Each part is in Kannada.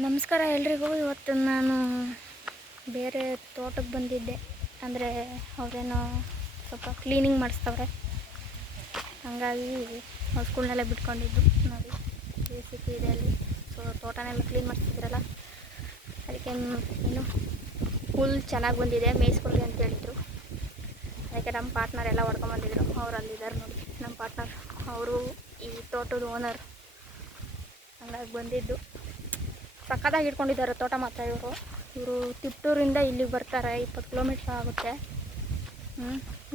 ನಮಸ್ಕಾರ ಎಲ್ರಿಗೂ. ಇವತ್ತು ನಾನು ಬೇರೆ ತೋಟಕ್ಕೆ ಬಂದಿದ್ದೆ. ಅಂದರೆ ಅವರೇನೋ ಸ್ವಲ್ಪ ಕ್ಲೀನಿಂಗ್ ಮಾಡಿಸ್ತವ್ರೆ, ಹಾಗಾಗಿ ಸ್ಕೂಲ್ನೆಲ್ಲ ಬಿಟ್ಕೊಂಡಿದ್ದು ನೋಡಿ JCB ಇದೆ ಅಲ್ಲಿ. ಸೊ ತೋಟನೆಲ್ಲ ಕ್ಲೀನ್ ಮಾಡಿಸ್ತಿದ್ರಲ್ಲ, ಅದಕ್ಕೆ ಏನು ಹುಲ್ ಚೆನ್ನಾಗಿ ಬಂದಿದೆ ಮೇಯಿಸ್ಕೊಳ್ಳಿ ಅಂತ ಹೇಳಿದರು. ಅದಕ್ಕೆ ನಮ್ಮ ಪಾರ್ಟ್ನರ್ ಎಲ್ಲ ಹೊಡ್ಕೊಂಬಂದಿದ್ರು. ಅವ್ರು ಅಲ್ಲಿದ್ದಾರೆ ನೋಡಿ, ನಮ್ಮ ಪಾರ್ಟ್ನರ್. ಅವರು ಈ ತೋಟದ ಓನರ್. ಹಂಗಾಗಿ ಬಂದಿದ್ದು. ಸಕ್ಕತ್ತಾಗಿ ಇಟ್ಕೊಂಡಿದ್ದಾರೆ ತೋಟ ಮಾತ್ರ ಇವರು ತಿಪ್ಟೂರಿಂದ ಇಲ್ಲಿಗೆ ಬರ್ತಾರೆ. 20 ಕಿಲೋಮೀಟ್ರ್ ಆಗುತ್ತೆ.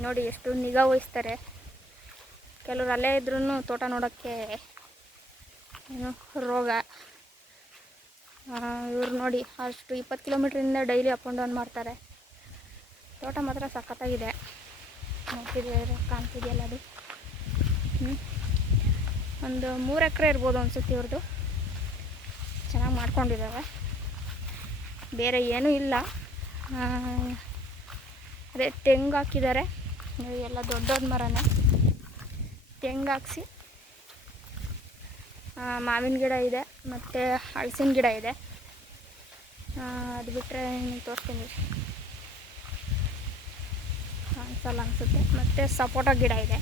ನೋಡಿ ಎಷ್ಟು ನಿಗಾ ವಹಿಸ್ತಾರೆ. ಕೆಲವ್ರು ಅಲ್ಲೇ ಇದ್ರೂ ತೋಟ ನೋಡೋಕ್ಕೆ ಏನು ರೋಗ. ಇವ್ರು ನೋಡಿ ಅಷ್ಟು 20 ಕಿಲೋಮೀಟ್ರಿಂದ ಡೈಲಿ ಅಪ್ ಆ್ಯಂಡ್ ಡೌನ್ ಮಾಡ್ತಾರೆ. ತೋಟ ಮಾತ್ರ ಸಕ್ಕತ್ತಾಗಿದೆ. ಕಾಣ್ತಿದೆಯಲ್ಲ ಅದು. ಒಂದು 3 ಎಕರೆ ಇರ್ಬೋದು ಅನಿಸುತ್ತೆ ಇವ್ರದ್ದು. ಚೆನ್ನಾಗಿ ಮಾಡ್ಕೊಂಡಿದ್ದಾವೆ. ಬೇರೆ ಏನೂ ಇಲ್ಲ. ಅದೇ ತೆಂಗು ಹಾಕಿದ್ದಾರೆ, ಎಲ್ಲ ದೊಡ್ಡ ದೊಡ್ಡ ಮರನೇ. ತೆಂಗು ಹಾಕ್ಸಿ ಮಾವಿನ ಗಿಡ ಇದೆ, ಮತ್ತು ಹಲಸಿನ ಗಿಡ ಇದೆ. ಅದು ಬಿಟ್ಟರೆ ತೋರಿಸ್ತೀನಿ, ಅನ್ಸಲ್ಲ ಅನಿಸುತ್ತೆ. ಮತ್ತು ಸಪೋಟ ಗಿಡ ಇದೆ.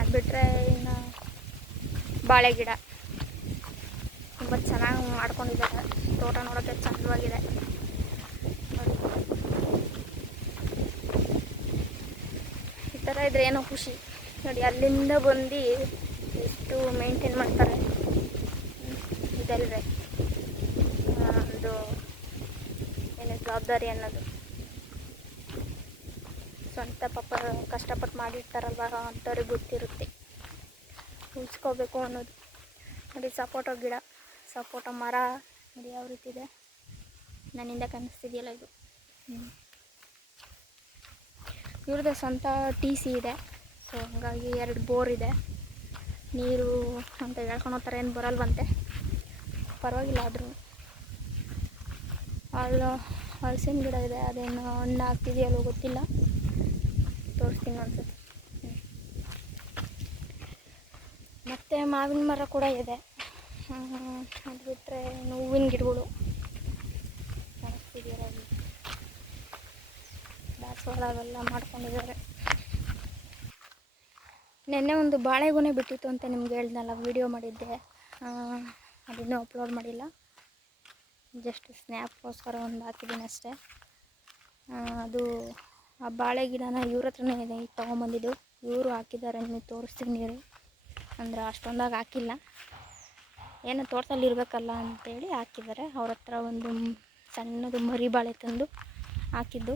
ಅದು ಬಿಟ್ಟರೆ ಇನ್ನು ಬಾಳೆ ಗಿಡ. ತುಂಬ ಚೆನ್ನಾಗಿ ಮಾಡ್ಕೊಂಡಿದ್ದಾರೆ. ತೋಟ ನೋಡೋಕ್ಕೆ ಚಂದವಾಗಿದೆ ನೋಡಿ. ಈ ಥರ ಇದ್ರೆ ಏನೋ ಖುಷಿ ನೋಡಿ. ಅಲ್ಲಿಂದ ಬಂದು ಎಷ್ಟು ಮೇಂಟೈನ್ ಮಾಡ್ತಾರೆ. ಇದಲ್ಲದೆ ಒಂದು ಏನು ಜವಾಬ್ದಾರಿ ಅನ್ನೋದು. ಸ್ವಂತ ಪಾಪ ಕಷ್ಟಪಟ್ಟು ಮಾಡಿರ್ತಾರಲ್ವ, ಅಂಥವ್ರಿಗೆ ಗೊತ್ತಿರುತ್ತೆ ಉಳಿಸ್ಕೋಬೇಕು ಅನ್ನೋದು. ನೋಡಿ ಸಪೋಟ ಗಿಡ, ಸಪೋಟ ಮರ ನೋಡಿ ಯಾವ ರೀತಿ ಇದೆ. ನನ್ನಿಂದ ಕಾಣಿಸ್ತಿದೆಯಲ್ಲ ಇದು. ಇವ್ರದ್ದು ಸ್ವಂತ TC ಇದೆ. ಸೊ ಹಂಗಾಗಿ 2 ಬೋರ್ ಇದೆ. ನೀರು ಅಂತ ಹೇಳ್ಕೊಂಡು ಹೋಗ್ತಾರೆ, ಏನು ಬರಲ್ವಂತೆ. ಪರವಾಗಿಲ್ಲ. ಆದರೂ ಹಲಸಿನ ಗಿಡ ಇದೆ. ಅದೇನು ಹಣ್ಣು ಆಗ್ತಿದೆಯಲ್ಲೋ ಗೊತ್ತಿಲ್ಲ, ತೋರಿಸ್ತೀನಿ ಅನ್ಸುತ್ತೆ. ಮತ್ತು ಮಾವಿನ ಮರ ಕೂಡ ಇದೆ. ಅದು ಬಿಟ್ಟರೆ ಹೂವಿನ ಗಿಡಗಳು ಕಾಣಿಸ್ತಿದೆಯಲ್ಲ, ದಾಸವಾಳ ಅವೆಲ್ಲ ಮಾಡ್ಕೊಂಡಿದ್ದಾರೆ. ನೆನ್ನೆ ಒಂದು ಬಾಳೆಗೊನೆ ಬಿಟ್ಟಿತ್ತು ಅಂತ ನಿಮ್ಗೆ ಹೇಳ್ದಲ್ಲ, ವೀಡಿಯೋ ಮಾಡಿದ್ದೆ. ಅದನ್ನೂ ಅಪ್ಲೋಡ್ ಮಾಡಿಲ್ಲ, ಜಸ್ಟ್ ಸ್ನ್ಯಾಪ್ಗೋಸ್ಕರ ಒಂದು ಹಾಕಿದ್ದೀನಿ ಅಷ್ಟೇ. ಅದು ಆ ಬಾಳೆ ಗಿಡನ ಇವ್ರ ಹತ್ರನೇ ಇದೆ, ಈಗ ತೊಗೊಂಬಂದಿದ್ದು. ಇವರು ಹಾಕಿದ್ದಾರೆ, ನಿಮಗೆ ತೋರಿಸ್ತೀನಿ ರೀ. ಅಂದರೆ ಅಷ್ಟೊಂದಾಗಿ ಹಾಕಿಲ್ಲ, ಏನೋ ತೋಟದಲ್ಲಿ ಇರಬೇಕಲ್ಲ ಅಂತೇಳಿ ಹಾಕಿದ್ದಾರೆ. ಅವ್ರ ಹತ್ರ ಒಂದು ಸಣ್ಣದು ಮರಿ ಬಾಳೆ ತಂದು ಹಾಕಿದ್ದು.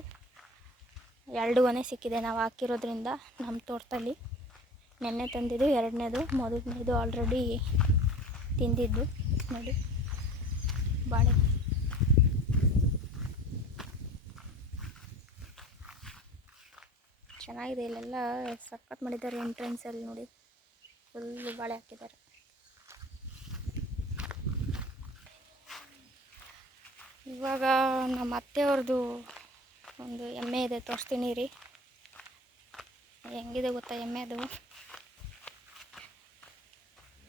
2 ಗೊನೆ ಸಿಕ್ಕಿದೆ ನಾವು ಹಾಕಿರೋದ್ರಿಂದ ನಮ್ಮ ತೋಟದಲ್ಲಿ. ನೆನ್ನೆ ತಂದಿದ್ದು 2ನೇದು, ಮೊದಲನೇದು ಆಲ್ರೆಡಿ ತಿಂದಿದ್ದು ನೋಡಿ ಬಾಳೆ. ಚೆನ್ನಾಗಿದೆ. ಇಲ್ಲೆಲ್ಲ ಸಕ್ಕತ್ ಮಾಡಿದ್ದಾರೆ. ಎಂಟ್ರೆನ್ಸಲ್ಲಿ ನೋಡಿ ಫುಲ್ಲು ಬಾಳೆ ಹಾಕಿದ್ದಾರೆ. ಇವಾಗ ನಮ್ಮ ಅತ್ತೆಯವ್ರದ್ದು ಒಂದು ಎಮ್ಮೆ ಇದೆ, ತೋರಿಸ್ತೀನಿ ರೀ. ಹೆಂಗಿದೆ ಗೊತ್ತಾ ಎಮ್ಮೆ? ಅದು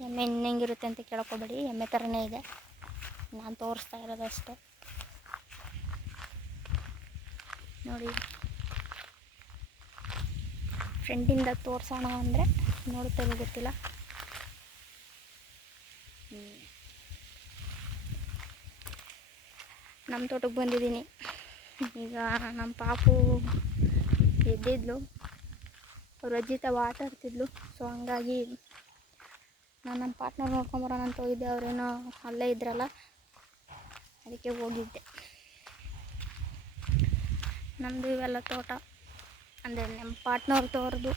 ಎಮ್ಮೆ ಹೆಂಗಿರುತ್ತೆ ಅಂತ ಕೇಳ್ಕೊಬೇಡಿ, ಎಮ್ಮೆ ಥರನೇ ಇದೆ. ನಾನು ತೋರಿಸ್ತಾ ಇರೋದು ಅಷ್ಟೇ ನೋಡಿ. ಫ್ರೆಂಡಿಂದ ತೋರಿಸೋಣ ಅಂದರೆ ನೋಡುತ್ತೇವೆ ಗೊತ್ತಿಲ್ಲ. ನಮ್ಮ ತೋಟಕ್ಕೆ ಬಂದಿದ್ದೀನಿ. ಈಗ ನಮ್ಮ ಪಾಪು ಎದ್ದಿದ್ಲು, ಅವ್ರ ಅಜ್ಜಿ ತಾವ ಆಟ ಆಡ್ತಿದ್ಲು. ಸೊ ಹಂಗಾಗಿ ನಾನು ನಮ್ಮ ಪಾರ್ಟ್ನರ್ ನೋಡ್ಕೊಂಬರೋಣ ಅಂತ ಹೋಗಿದ್ದೆ. ಅವರೇನೋ ಅಲ್ಲೇ ಇದ್ರಲ್ಲ, ಅದಕ್ಕೆ ಹೋಗಿದ್ದೆ. ನಮ್ಮದು ಇವೆಲ್ಲ ತೋಟ, ಅಂದರೆ ನಮ್ಮ ಪಾರ್ಟ್ನರ್ ತೋರದು